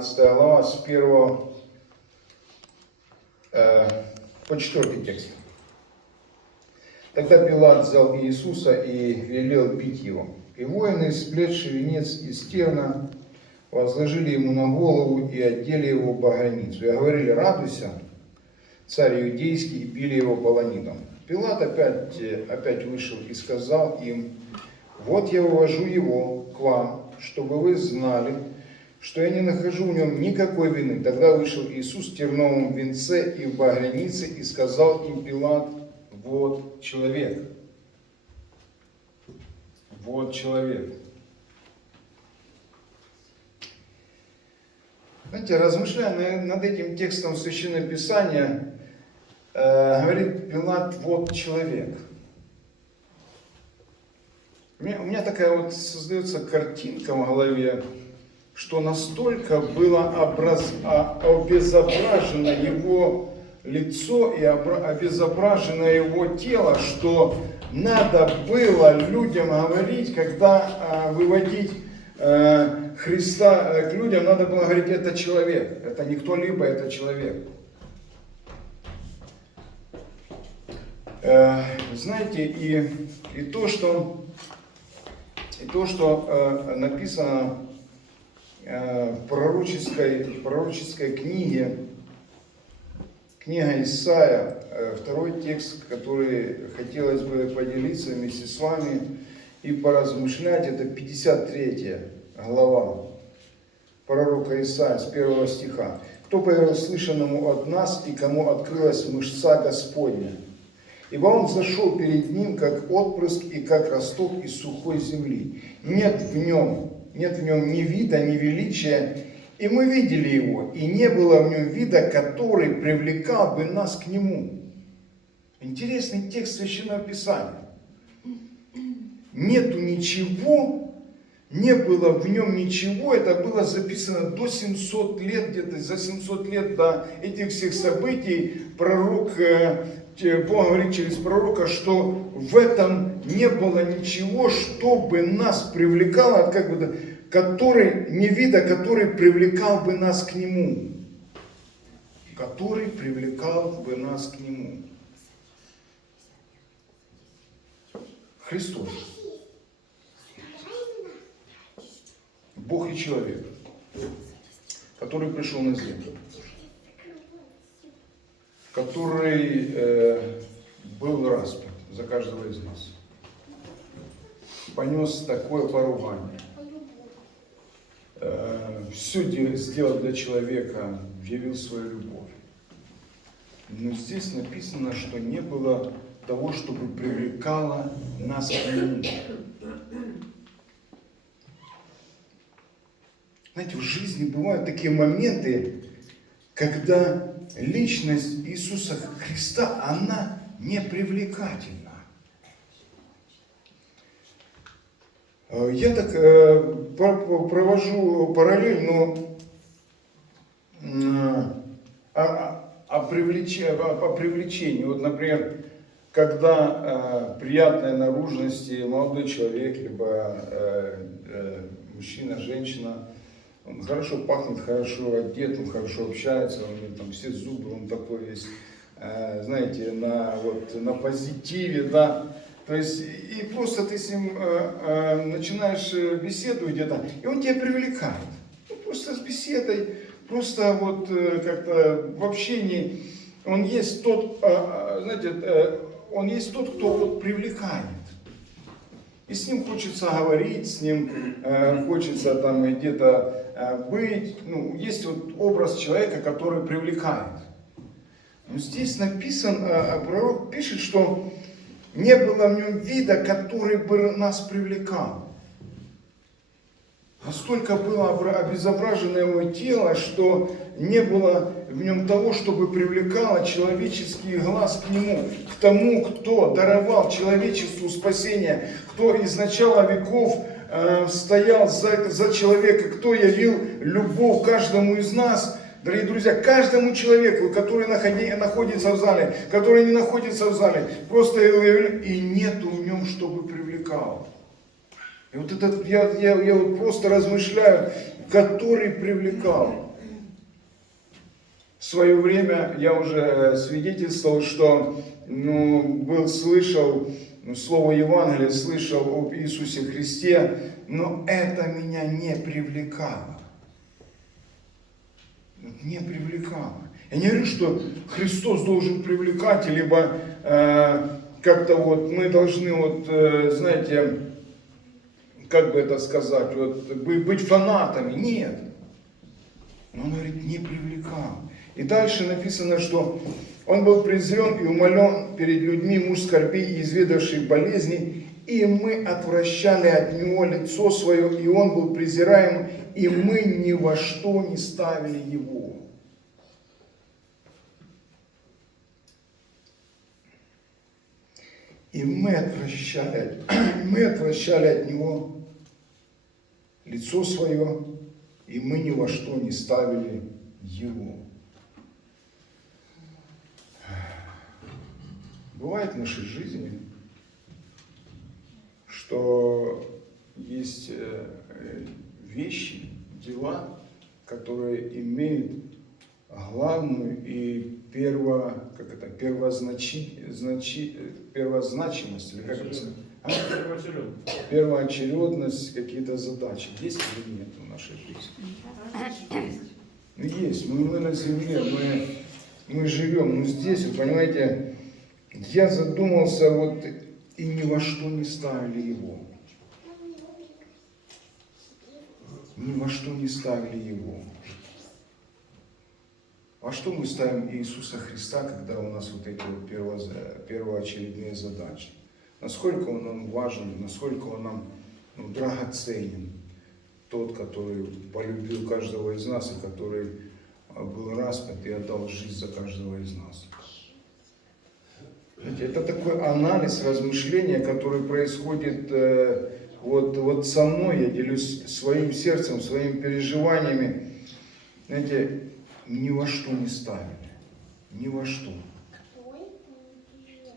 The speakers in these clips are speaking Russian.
15 глава с 1 э, по 4 текст. Тогда Пилат взял Иисуса и велел бить его. И воины, сплетшие венец из терна, возложили ему на голову и одели его в багряницу. И говорили, радуйся, царь иудейский, и били его полонидом. Пилат опять, э, опять вышел и сказал им, вот я увожу его к вам, чтобы вы знали, что я не нахожу в нем никакой вины. Тогда вышел Иисус в терновом венце и в багрянице и сказал им Пилат, вот человек. Вот человек. Знаете, размышляя над этим текстом Священного Писания, э, говорит Пилат, вот человек. У меня, у меня такая вот создается картинка в голове, что настолько было образ, а, обезображено его лицо и обра- обезображено его тело, что надо было людям говорить, когда а, выводить э, Христа э, к людям, надо было говорить, это человек, это не кто-либо, это человек. Э, знаете, и, и то, что, и то, что написано в пророческой, в пророческой книге, книга Исаия, второй текст, который хотелось бы поделиться вместе с вами и поразмышлять, это 53 глава пророка Исаия с первого стиха. «Кто поверил слышанному от нас, и кому открылась мышца Господня? Ибо он зашел перед ним, как отпрыск и как росток из сухой земли. Нет в нем, нет в нем ни вида, ни величия, и мы видели его, и не было в нем вида, который привлекал бы нас к нему. Интересный текст Священного Писания. Нету ничего, не было в нем ничего, это было записано до 700 лет, где-то за 700 лет до этих всех событий пророк, э, Бог говорит через пророка, что в этом не было ничего, чтобы нас привлекало, как бы, который, не вида, который привлекал бы нас к Нему. Который привлекал бы нас к Нему. Христос. Бог и человек, который пришел на землю, который э, был распят за каждого из нас, понес такое поругание, э, все сделал для человека, явил свою любовь. Но здесь написано, что не было того, чтобы привлекало нас к нему. Знаете, в жизни бывают такие моменты, когда личность Иисуса Христа, она не привлекательна. Я так э, провожу параллель, но э, о, о, о, привлечении. Вот, например, когда э, приятной наружности молодой человек, либо э, э, мужчина, женщина, он хорошо пахнет, хорошо одет, он хорошо общается, у него там все зубы, он такой весь, э, знаете, на, вот, на позитиве, да. То есть, и просто ты с ним э, э, начинаешь беседу где-то, и он тебя привлекает. Ну, просто с беседой, просто вот как-то в общении, он есть тот, знаете, он есть тот, кто вот привлекает. И с ним хочется говорить, с ним хочется там где-то быть. Ну, есть вот образ человека, который привлекает. Но здесь написан, э, пророк пишет, что не было в нем вида, который бы нас привлекал. Настолько было обезображено его тело, что не было в нем того, чтобы привлекало человеческий глаз к нему, к тому, кто даровал человечеству спасение, кто из начала веков э, стоял за, за человека, кто явил любовь каждому из нас. Дорогие друзья, каждому человеку, который находи, находится в зале, который не находится в зале, просто и нету в нем, чтобы привлекал. И вот это я, я, я вот просто размышляю, который привлекал. В свое время я уже свидетельствовал, что ну, был, слышал слово Евангелия, слышал об Иисусе Христе, но это меня не привлекало. Не привлекало. Я не говорю, что Христос должен привлекать, либо э, как-то вот мы должны, вот, э, знаете, как бы это сказать, вот, быть фанатами. Нет. Но он говорит, не привлекал. И дальше написано, что он был презрен и умолен перед людьми муж скорби и изведавший болезни, и мы отвращали от него лицо свое, и он был презираем, и мы ни во что не ставили его. И мы отвращали, мы отвращали от него лицо свое, и мы ни во что не ставили его. Бывает в нашей жизни, что есть э, вещи, дела, которые имеют главную и перво, как это, первозначи, значи, первозначимость, или как это сказать? А? Первоочередность, какие-то задачи. Есть или нет в нашей жизни? Ну, есть. Мы, мы на земле, мы, мы живем. Но здесь, вы понимаете, я задумался вот и ни во что не ставили его. Ни во что не ставили его. А что мы ставим Иисуса Христа, когда у нас вот эти вот перво, первоочередные задачи? Насколько Он нам важен, насколько Он нам ну, драгоценен. Тот, который полюбил каждого из нас и который был распят и отдал жизнь за каждого из нас. Это такой анализ, размышления, который происходит э, вот, вот со мной. Я делюсь своим сердцем, своими переживаниями. Знаете, ни во что не ставили. Ни во что.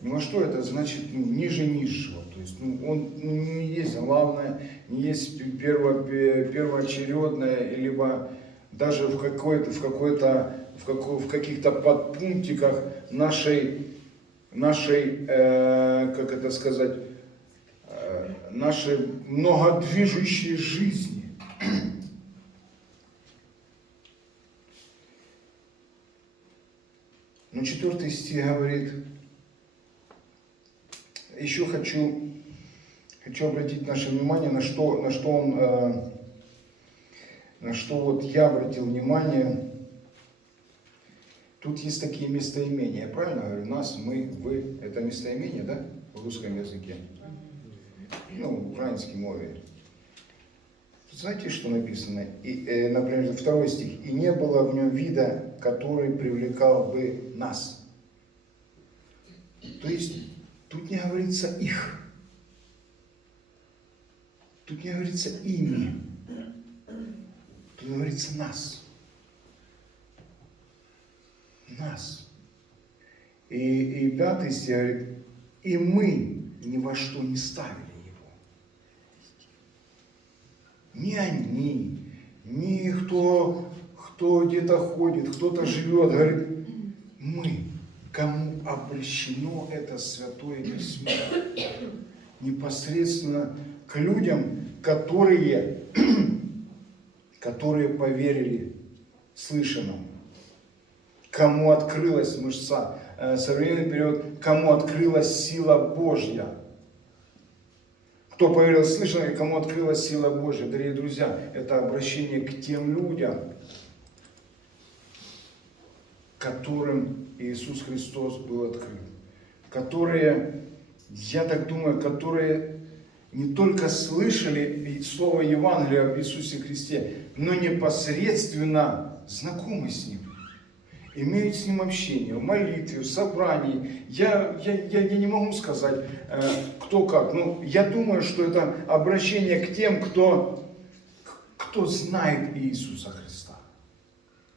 Ни во что это значит ну, ниже низшего. То есть ну, он ну, не есть главное, не есть перво, первоочередное, либо даже в, какой-то, в, какой-то, в, какой, в каких-то подпунктиках нашей, нашей э, как это сказать, э, нашей многодвижущей жизни. Но четвертый стих говорит, еще хочу, хочу обратить наше внимание, на что, на что он, э, на что вот я обратил внимание. Тут есть такие местоимения, правильно говорю? Нас, мы, вы. Это местоимение, да? В русском языке. Ну, в украинском мове. Знаете, что написано? И, э, например, второй стих. «И не было в нем вида, который привлекал бы нас». То есть, тут не говорится «их». Тут не говорится «ими». Тут говорится «нас». Нас. И, и пятый стих говорит, «И мы ни во что не ставили» не они, не кто, кто где-то ходит, кто-то живет, говорит, мы, кому обращено это святое письмо, непосредственно к людям, которые, которые поверили слышанному, кому открылась мышца, э, современный период, кому открылась сила Божья – кто поверил слышно и кому открылась сила Божья. Дорогие друзья, это обращение к тем людям, которым Иисус Христос был открыт. Которые, я так думаю, которые не только слышали слово Евангелия об Иисусе Христе, но непосредственно знакомы с Ним имеют с ним общение, в молитве, в собрании. Я, я, я, я не могу сказать, э, кто как. Но я думаю, что это обращение к тем, кто, кто знает Иисуса Христа.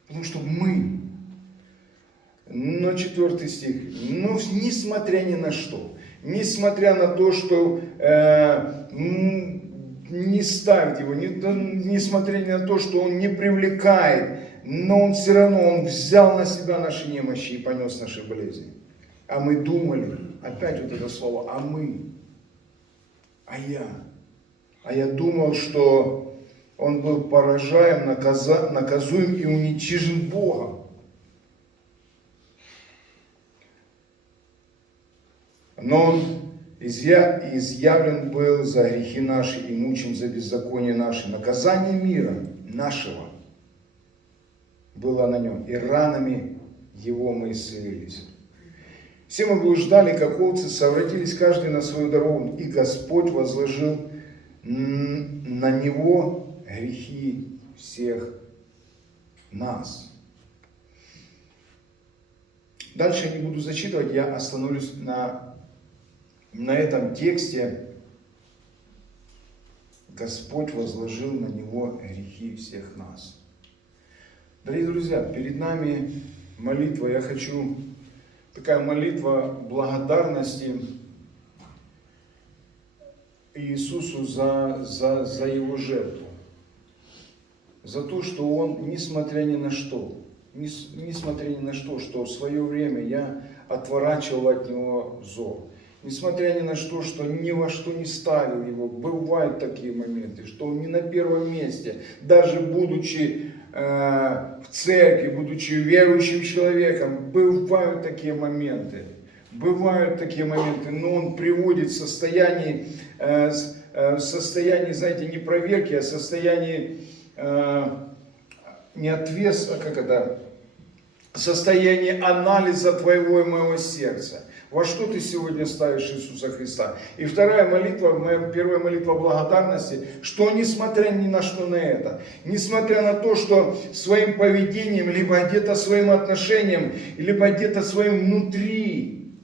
Потому что мы, но четвертый стих, но несмотря ни на что, несмотря на то, что э, не ставить его, не, несмотря на то, что он не привлекает, но он все равно, он взял на себя наши немощи и понес наши болезни. А мы думали, опять вот это слово, а мы, а я. А я думал, что он был поражаем, наказа, наказуем и уничижен Богом. Но он изъя, изъявлен был за грехи наши и мучим за беззаконие наши. Наказание мира нашего было на нем, и ранами его мы исцелились. Все мы блуждали, как овцы, совратились каждый на свою дорогу, и Господь возложил на него грехи всех нас. Дальше я не буду зачитывать, я остановлюсь на, на этом тексте. Господь возложил на него грехи всех нас. Дорогие друзья, перед нами молитва. Я хочу, такая молитва благодарности Иисусу за, за, за Его жертву. За то, что Он, несмотря ни на что, несмотря ни на что, что в свое время я отворачивал от Него взор. Несмотря ни на что, что ни во что не ставил его, бывают такие моменты, что он не на первом месте, даже будучи в церкви, будучи верующим человеком, бывают такие моменты. Бывают такие моменты, но он приводит в состояние, э, э, состояние, знаете, не проверки, а состояние э, не отвес, а как это, состояние анализа твоего и моего сердца. Во что ты сегодня ставишь Иисуса Христа? И вторая молитва, моя первая молитва благодарности, что несмотря ни на что на это, несмотря на то, что своим поведением, либо где-то своим отношением, либо где-то своим внутри,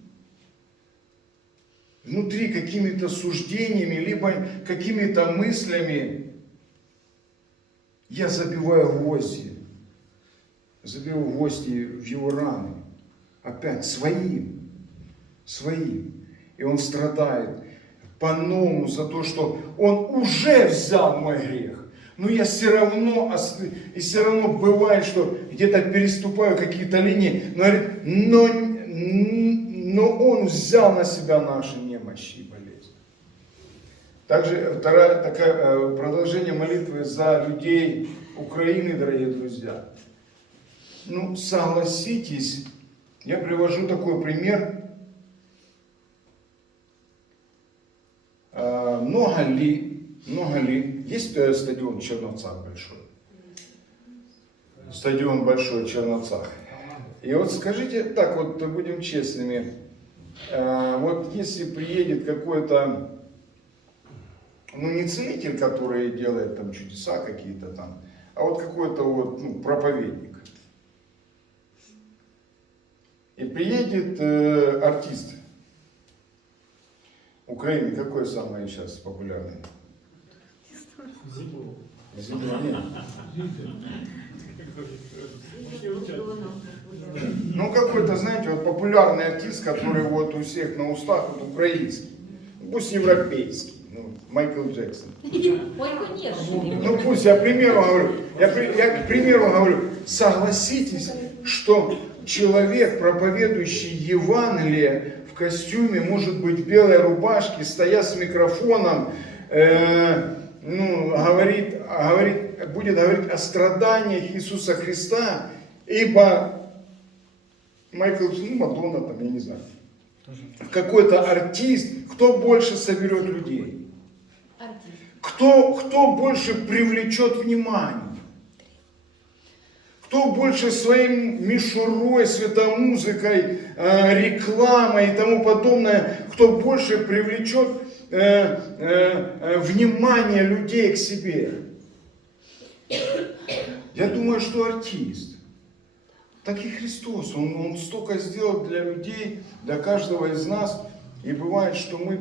внутри какими-то суждениями, либо какими-то мыслями, я забиваю гвозди. Забиваю гвозди в его раны. Опять своим. Своим. И он страдает по-новому за то, что он уже взял мой грех. Но я все равно, и все равно бывает, что где-то переступаю какие-то линии, но, но, но он взял на себя наши немощи и болезни. Также вторая, такая, э, продолжение молитвы за людей Украины, дорогие друзья. Ну, согласитесь, я привожу такой пример. А, много ли, много ли, есть э, стадион в большой? Стадион большой в. И вот скажите так, вот будем честными, а, вот если приедет какой-то, ну не целитель, который делает там чудеса какие-то там, а вот какой-то вот ну, проповедник, и приедет э, артист. Украины какой самый сейчас популярный? Зибу. Зибу, нет. Ну, какой-то, знаете, вот популярный артист, который вот у всех на устах, вот украинский. Пусть европейский. Ну, Майкл Джексон. Ой, конечно. Ну пусть, я к примеру говорю, я, я к примеру говорю, согласитесь, что человек, проповедующий Евангелие в костюме, может быть, в белой рубашке, стоя с микрофоном, э, ну, говорит, говорит, будет говорить о страданиях Иисуса Христа, ибо Майкл, ну, Мадонна там, я не знаю, какой-то артист, кто больше соберет людей? Кто, кто больше привлечет внимание? Кто больше своим мишурой, светомузыкой, э, рекламой и тому подобное, кто больше привлечет э, э, внимание людей к себе? Я думаю, что артист. Так и Христос. Он, он столько сделал для людей, для каждого из нас. И бывает, что мы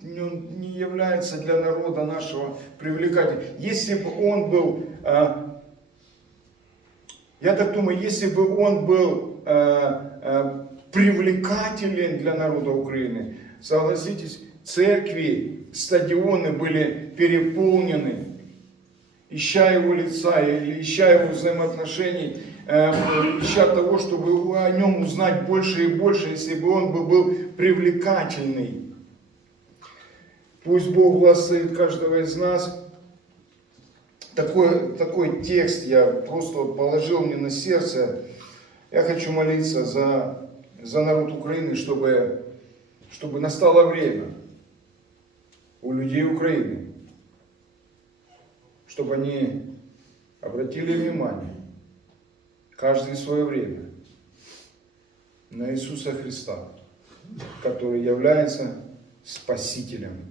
не является для народа нашего привлекательным. Если бы он был я так думаю, если бы он был э, э, привлекателен для народа Украины, согласитесь, церкви стадионы были переполнены, ища его лица, ища его взаимоотношений, э, ища того, чтобы о нем узнать больше и больше, если бы он бы был привлекательный. Пусть Бог благословит каждого из нас. Такой, такой текст я просто положил мне на сердце. Я хочу молиться за, за народ Украины, чтобы, чтобы настало время у людей Украины, чтобы они обратили внимание, каждый свое время, на Иисуса Христа, который является Спасителем,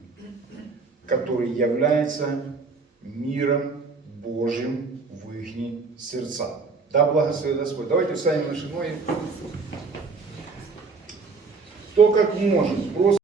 который является миром Божьим в их сердца. Да благословит Господь. Давайте встанем на ноги. Кто как может, просто